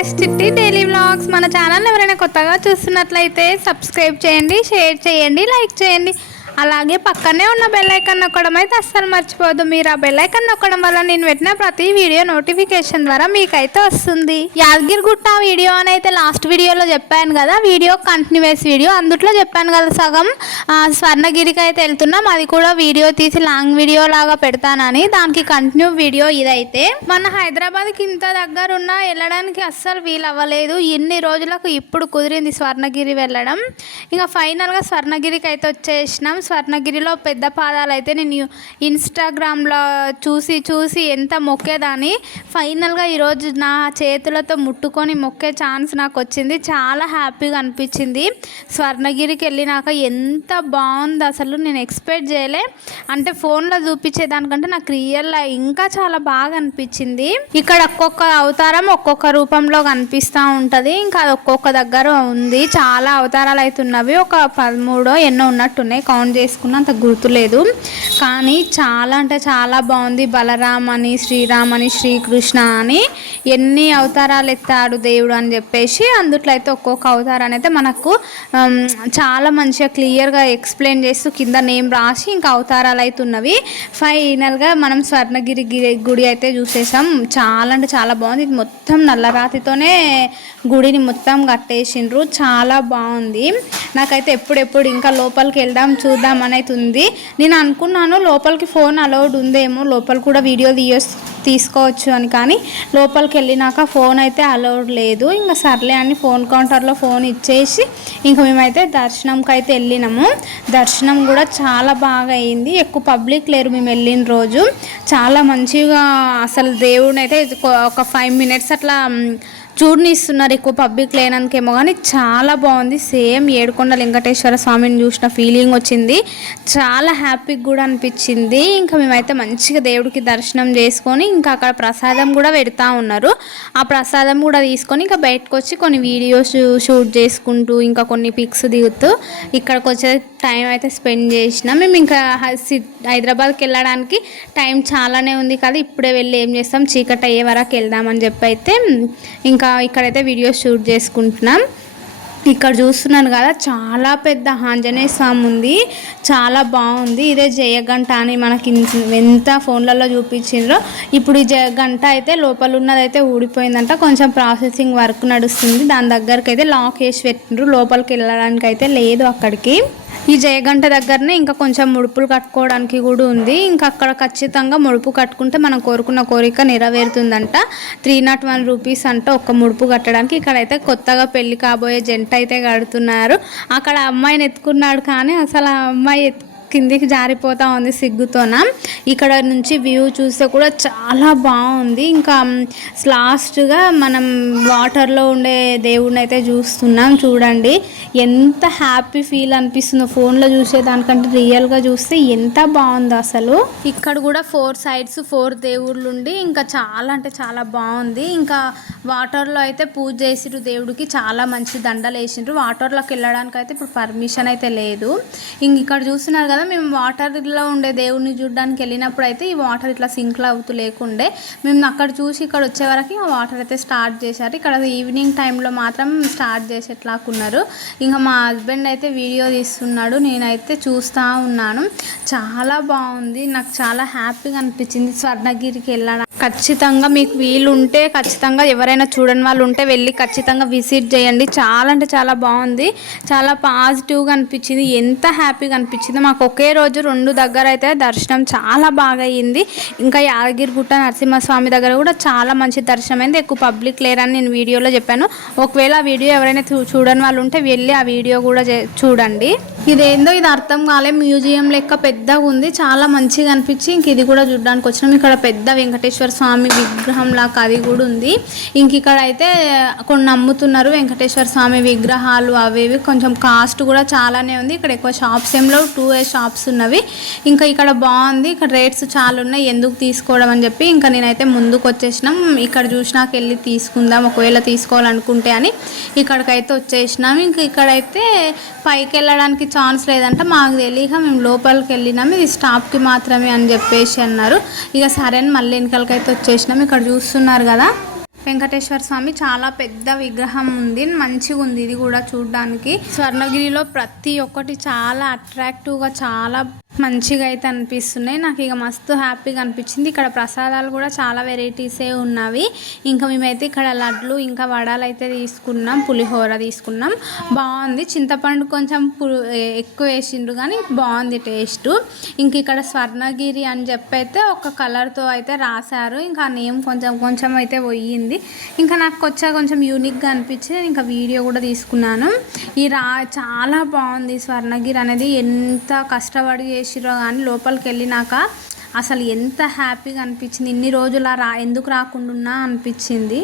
Yes చిట్టి daily vlogs మన channel ఎవరైనా కొత్తగా చూస్తున్నట్లయితే సబ్స్క్రైబ్ చేయండి షేర్ చేయండి లైక్ చేయండి. అలాగే పక్కనే ఉన్న బెల్లైకన్ నొక్కడం అయితే అస్సలు మర్చిపోదు. మీరు ఆ బెల్లైకన్ నొక్కడం వల్ల నేను పెట్టిన ప్రతి వీడియో నోటిఫికేషన్ ద్వారా మీకైతే వస్తుంది. యాదగిరిగుట్ట వీడియో అని అయితే లాస్ట్ వీడియోలో చెప్పాను కదా వీడియో కంటిన్యూస్ వీడియో అందుట్లో చెప్పాను కదా సగం స్వర్ణగిరికి అయితే వెళ్తున్నాం. అది కూడా వీడియో తీసి లాంగ్ వీడియో లాగా పెడతానని. దానికి కంటిన్యూ వీడియో ఇదైతే. మన హైదరాబాద్కి ఇంత దగ్గరున్నా వెళ్ళడానికి అస్సలు వీలు అవ్వలేదు. ఇన్ని రోజులకు ఇప్పుడు కుదిరింది స్వర్ణగిరి వెళ్ళడం. ఇంకా ఫైనల్గా స్వర్ణగిరికి అయితే వచ్చేసినాం. స్వర్ణగిరిలో పెద్ద పాదాలు అయితే నేను ఇన్స్టాగ్రామ్లో చూసి చూసి ఎంత మొక్కేదాన్ని ఫైనల్గా ఈరోజు నా చేతులతో ముట్టుకొని మొక్కే ఛాన్స్ నాకు వచ్చింది చాలా హ్యాపీగా అనిపించింది. స్వర్ణగిరికి వెళ్ళినాక ఎంత బాగుంది అసలు నేను ఎక్స్పెక్ట్ చేయలే. అంటే ఫోన్లో చూపించే దానికంటే నాకు రియల్లో ఇంకా చాలా బాగా అనిపించింది. ఇక్కడ ఒక్కొక్క అవతారం ఒక్కొక్క రూపంలో కనిపిస్తూ ఉంటుంది. ఇంకా అది ఒక్కొక్క దగ్గర ఉంది. చాలా అవతారాలు అయితే ఉన్నవి ఒక పదమూడో ఎన్నో ఉన్నట్టున్నాయి. కౌంట్ చేసుకున్న అంత గుర్తులేదు కానీ చాలా అంటే చాలా బాగుంది. బలరామ్ అని శ్రీరామ్ అని శ్రీకృష్ణ అని ఎన్ని అవతారాలు ఎత్తాడు దేవుడు అని చెప్పేసి అందుట్లో అయితే ఒక్కొక్క అవతారాన్ని అయితే మనకు చాలా మంచిగా క్లియర్గా ఎక్స్ప్లెయిన్ చేస్తూ కింద నేమ్ రాసి ఇంకా అవతారాలు అయితే ఉన్నవి. ఫైనల్గా మనం స్వర్ణగిరి గుడి అయితే చూసేసాం. చాలా అంటే చాలా బాగుంది. ఇది మొత్తం నల్లరాతితోనే గుడిని మొత్తం కట్టేసిండ్రు. చాలా బాగుంది. నాకైతే ఎప్పుడెప్పుడు ఇంకా లోపలికి వెళ్దాం చూద్దాం అని అయితే ఉంది నేను అనుకున్నాను లోపలికి ఫోన్ అలౌడ్ ఉందేమో లోపల కూడా వీడియో తీయస్ తీసుకోవచ్చు అని కానీ లోపలికి వెళ్ళినాక ఫోన్ అయితే అలౌడ్ లేదు. ఇంకా సర్లే అని ఫోన్ కౌంటర్లో ఫోన్ ఇచ్చేసి ఇంకా మేమైతే దర్శనంకి అయితే వెళ్ళినాము. దర్శనం కూడా చాలా బాగా అయింది. ఎక్కువ పబ్లిక్ లేరు మేము వెళ్ళిన రోజు. చాలా మంచిగా అసలు దేవుడిని అయితే ఒక ఫైవ్ మినిట్స్ అట్లా చూడనిస్తున్నారు ఎక్కువ పబ్లిక్ లేనందుకేమో కానీ చాలా బాగుంది. సేమ్ ఏడుకొండ వెంకటేశ్వర స్వామిని చూసిన ఫీలింగ్ వచ్చింది. చాలా హ్యాపీగా కూడా అనిపించింది. ఇంకా మేమైతే మంచిగా దేవుడికి దర్శనం చేసుకొని ఇంకా అక్కడ ప్రసాదం కూడా పెడతా ఉన్నారు. ఆ ప్రసాదం కూడా తీసుకొని ఇంకా బయటకు వచ్చి కొన్ని వీడియోస్ షూట్ చేసుకుంటూ ఇంకా కొన్ని పిక్స్ దిగుతూ ఇక్కడికి వచ్చే టైం అయితే స్పెండ్ చేసినాం. మేము ఇంకా సి- హైదరాబాద్కి వెళ్ళడానికి టైం చాలానే ఉంది కదా. ఇప్పుడే వెళ్ళి ఏం చేస్తాం? చీకటి అయ్యే వరకు వెళ్దామని చెప్పి అయితే ఇంకా ఇక్కడైతే వీడియో షూట్ చేసుకుంటున్నాం. ఇక్కడ చూస్తున్నాను కదా చాలా పెద్ద ఆంజనేయ స్వామి ఉంది. చాలా బాగుంది. ఇదే జయగంట అని మనకి ఎంత ఫోన్లలో చూపించిండ్రో. ఇప్పుడు ఈ జయగంట అయితే లోపల ఉన్నదైతే ఊడిపోయిందంట. కొంచెం ప్రాసెసింగ్ వర్క్ నడుస్తుంది. దాని దగ్గరికి అయితే లాక్ వేసి పెట్టిండ్రు. లోపలికి వెళ్ళడానికి అయితే లేదు అక్కడికి. ఈ జయగంట దగ్గరనే ఇంకా కొంచెం ముడుపులు కట్టుకోవడానికి కూడా ఉంది. ఇంకా అక్కడ ఖచ్చితంగా ముడుపు కట్టుకుంటే మనం కోరుకున్న కోరిక నెరవేరుతుందంట. త్రీ నాట్ వన్ రూపీస్ అంట ఒక ముడుపు కట్టడానికి. ఇక్కడైతే కొత్తగా పెళ్ళి కాబోయే జంట అయితే కడుతున్నారు. అక్కడ అమ్మాయిని ఎత్తుకున్నాడు కానీ అసలు ఆ అమ్మాయి ఎత్తు కిందికి జారిపోతా ఉంది సిగ్గుతోన. ఇక్కడ నుంచి వ్యూ చూస్తే కూడా చాలా బాగుంది. ఇంకా లాస్ట్గా మనం వాటర్లో ఉండే దేవుడిని అయితే చూస్తున్నాం. చూడండి ఎంత హ్యాపీ ఫీల్ అనిపిస్తుందో. ఫోన్లో చూసే దానికంటే రియల్గా చూస్తే ఎంత బాగుందో అసలు. ఇక్కడ కూడా ఫోర్ సైడ్స్ ఫోర్ దేవుళ్ళు ఉండి ఇంకా చాలా అంటే చాలా బాగుంది. ఇంకా వాటర్లో అయితే పూజ చేసిరు దేవుడికి. చాలా మంచి దండలు వేసిండ్రు వాటర్లోకి వెళ్ళడానికి అయితే ఇప్పుడు పర్మిషన్ అయితే లేదు. ఇంక ఇక్కడ చూస్తున్నారు కదా మేము వాటర్లో ఉండే దేవుడిని చూడడానికి వెళ్ళినప్పుడు అయితే ఈ వాటర్ ఇట్లా సింక్లో అవుతూ లేకుండే మేము అక్కడ చూసి ఇక్కడ వచ్చే వరకు ఆ వాటర్ అయితే స్టార్ట్ చేశారు. ఇక్కడ ఈవినింగ్ టైంలో మాత్రం స్టార్ట్ చేసేట్లాకున్నారు. ఇంకా మా హస్బెండ్ అయితే వీడియో తీస్తున్నాడు నేనైతే చూస్తూ ఉన్నాను. చాలా బాగుంది నాకు చాలా హ్యాపీగా అనిపించింది స్వర్ణగిరికి వెళ్ళడం. ఖచ్చితంగా మీకు వీలు ఉంటే ఖచ్చితంగా ఎవరైనా చూడని వాళ్ళు ఉంటే వెళ్ళి ఖచ్చితంగా విజిట్ చేయండి. చాలా అంటే చాలా బాగుంది చాలా పాజిటివ్గా అనిపించింది. ఎంత హ్యాపీగా అనిపించింది మాకు ఒకే రోజు రెండు దగ్గర అయితే దర్శనం చాలా బాగా అయింది ఇంకా యాదగిరిగుట్ట నరసింహస్వామి దగ్గర కూడా చాలా మంచి దర్శనం అయింది ఎక్కువ పబ్లిక్ లేరని నేను వీడియోలో చెప్పాను. ఒకవేళ ఆ వీడియో ఎవరైనా చూ- చూడని వాళ్ళు ఉంటే వెళ్ళి ఆ వీడియో కూడా చే- చూడండి. ఇదేందో ఇది అర్థం కాలే. మ్యూజియం లెక్క పెద్దగా ఉంది. చాలా మంచిగా అనిపించి ఇంక ఇది కూడా చూడడానికి వచ్చినాం. ఇక్కడ పెద్ద వెంకటేశ్వర స్వామి విగ్రహం లాగా అది కూడా ఉంది. ఇంక ఇక్కడ అయితే కొన్ని అమ్ముతున్నారు వెంకటేశ్వర స్వామి విగ్రహాలు అవి ఇవి కొంచెం కాస్ట్ కూడా చాలానే ఉంది. ఇక్కడ ఎక్కువ షాప్స్ ఏంలో టూ ఏ షాప్స్ ఉన్నవి. ఇంకా ఇక్కడ బాగుంది. ఇక్కడ రేట్స్ చాలా ఉన్నాయి. ఎందుకు తీసుకోవడం అని చెప్పి ఇంకా నేనైతే ముందుకు వచ్చేసినాం. ఇక్కడ చూసినాక వెళ్ళి తీసుకుందాం. ఒకవేళ తీసుకోవాలనుకుంటే అని ఇక్కడికైతే వచ్చేసినాం. ఇంకా ఇక్కడైతే పైకి వెళ్ళడానికి ఛాన్స్ లేదంటే. మాకు తెలియక మేము లోపలికి వెళ్ళినాం ఇది స్టాప్కి మాత్రమే అని చెప్పేసి అన్నారు. ఇక సరే అని మళ్ళీ వెనకాలకైతే వచ్చేసినాం ఇక్కడ చూస్తున్నారు కదా. వెంకటేశ్వర స్వామి చాలా పెద్ద విగ్రహం ఉంది. మంచిగా ఉంది. ఇది కూడా చూడడానికి. స్వర్ణగిరిలో ప్రతి ఒక్కటి చాలా అట్రాక్టివ్గా చాలా మంచిగా అయితే అనిపిస్తున్నాయి. నాకు ఇక మస్తు హ్యాపీగా అనిపించింది. ఇక్కడ ప్రసాదాలు కూడా చాలా వెరైటీసే ఉన్నవి. ఇంకా మేమైతే ఇక్కడ లడ్లు ఇంకా వడాలు అయితే తీసుకున్నాం. పులిహోర తీసుకున్నాం. బాగుంది. చింతపండు కొంచెం పు- ఎక్కువ వేసిండ్రు కానీ బాగుంది టేస్ట్. ఇంక ఇక్కడ స్వర్ణగిరి అని చెప్పి అయితే ఒక కలర్తో అయితే రాశారు. ఇంకా నేమ్ కొంచెం కొంచెం అయితే పోయింది. ఇంకా నాకు వచ్చా కొంచెం యూనిక్గా అనిపించి నేను ఇంకా వీడియో కూడా తీసుకున్నాను. ఈ రా చాలా బాగుంది. స్వర్ణగిరి అనేది ఎంత కష్టపడి చేసి చేసిరో కానీ లోపలికి వెళ్ళినాక అసలు ఎంత హ్యాపీగా అనిపించింది. ఇన్ని రోజులు రా ఎందుకు రాకుండా అనిపించింది.